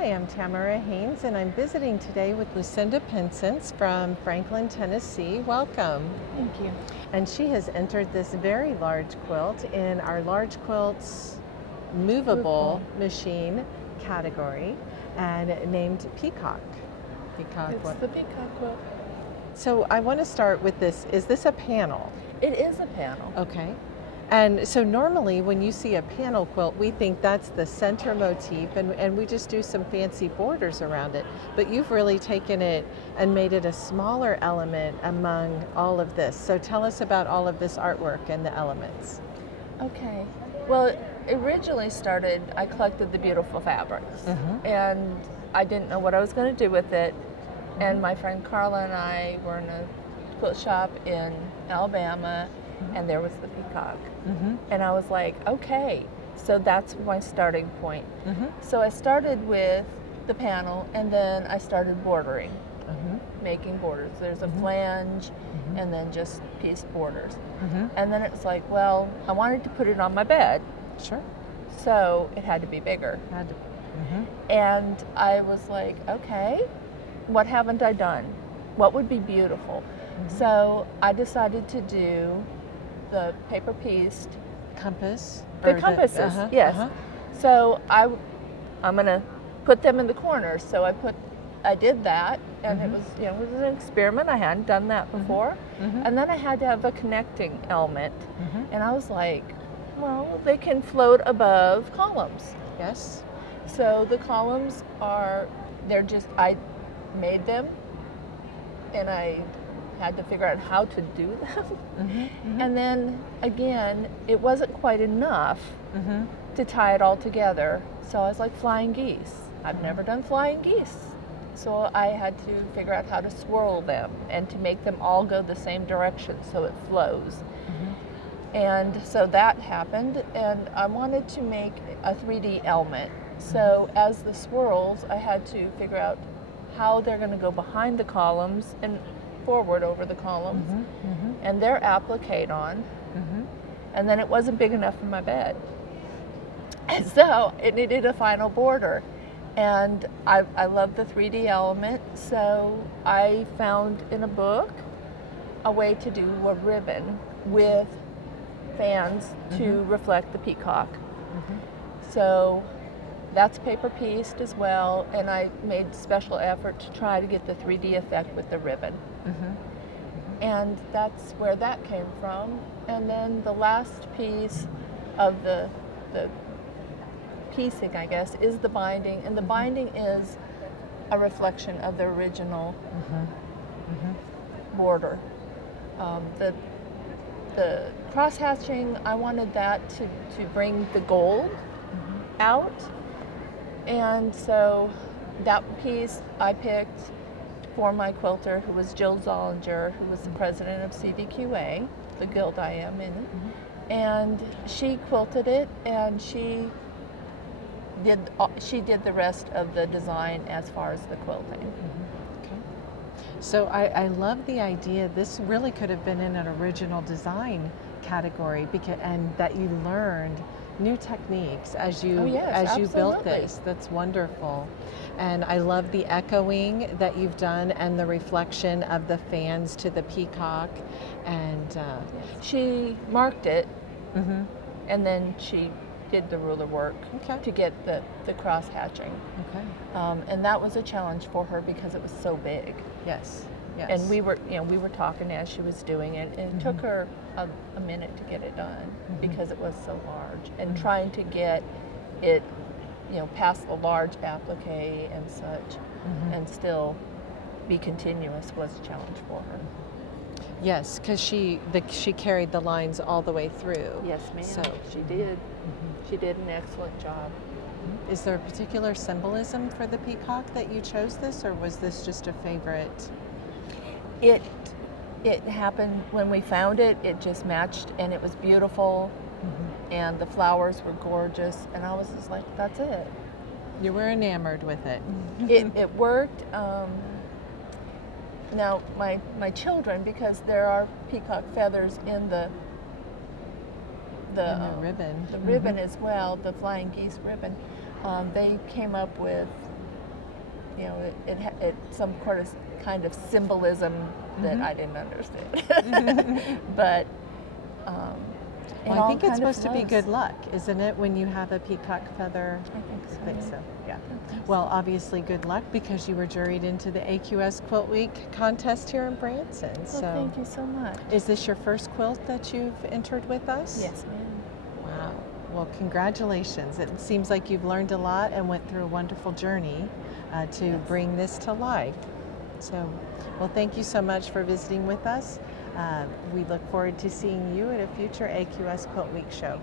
Hi, I'm Tamara Hanes, and I'm visiting today with LuCinda Pincince from Franklin, Tennessee. Welcome. Thank you. And she has entered this very large quilt in our Large Quilts movable machine category and named Peacock. It's the Peacock Quilt. So I want to start with this. Is this a panel? It is a panel. Okay. And so normally when you see a panel quilt, we think that's the center motif and we just do some fancy borders around it. But you've really taken it and made it a smaller element among all of this. So tell us about all of this artwork and the elements. Okay. Well, it originally started, I collected the beautiful fabrics. And I didn't know what I was going to do with it. And my friend Carla and I were in a quilt shop in Alabama, and there was the peacock. And I was like, okay, so that's my starting point. So I started with the panel, and then I started bordering, making borders. There's a flange, and then just piece borders. And then it's like, well, I wanted to put it on my bed. Sure. So it had to be bigger. And I was like, okay, what haven't I done? What would be beautiful? So I decided to do the paper pieced compass. The compasses, yes. So I'm gonna put them in the corners. So I did that, and it was it was an experiment. I hadn't done that before, and then I had to have a connecting element, and I was like, well, they can float above columns. Yes. So the columns I made them, and I had to figure out how to do them. And then again, it wasn't quite enough to tie it all together. So I was like flying geese. I've never done flying geese. So I had to figure out how to swirl them and to make them all go the same direction so it flows. And so that happened, and I wanted to make a 3D element. So as the swirls, I had to figure out how they're going to go behind the columns and forward over the columns, and they're applique on, and then it wasn't big enough for my bed. And so it needed a final border. And I love the 3D element, so I found in a book a way to do a ribbon with fans to reflect the peacock. So that's paper pieced as well, and I made special effort to try to get the 3D effect with the ribbon. And that's where that came from. And then the last piece of the piecing, I guess, is the binding, and the binding is a reflection of the original border. The cross hatching, I wanted that to bring the gold out. And so that piece I picked for my quilter, who was Jill Zollinger, who was the president of CDQA, the guild I am in. And she quilted it, and she did the rest of the design as far as the quilting. So I love the idea. This really could have been in an original design category, and that you learned new techniques as you built this. That's wonderful. And I love the echoing that you've done and the reflection of the fans to the peacock. And she marked it, and then she did the ruler work to get the cross hatching. And that was a challenge for her because it was so big. Yes. And we were talking as she was doing it, and it took her a minute to get it done because it was so large, and trying to get it past the large applique and such, and still be continuous was a challenge for her. Yes, because she carried the lines all the way through. Yes, ma'am. So she did. She did an excellent job. Is there a particular symbolism for the peacock that you chose this, or was this just a favorite? It happened when we found it. It just matched, and it was beautiful, and the flowers were gorgeous, and I was just like, that's it. You were enamored with it. It worked. Now my children, because there are peacock feathers in the ribbon. The ribbon as well, the flying geese ribbon, they came up with you know, it some kind of symbolism that I didn't understand. But well, I think it's supposed to be good luck, isn't it, when you have a peacock feather? I think so. Yeah. Well, obviously good luck because you were juried into the AQS QuiltWeek contest here in Branson. Well, so thank you so much. Is this your first quilt that you've entered with us? Yes, ma'am. Wow. Well, congratulations. It seems like you've learned a lot and went through a wonderful journey to bring this to life. So, well, thank you so much for visiting with us. We look forward to seeing you at a future AQS Quilt Week show.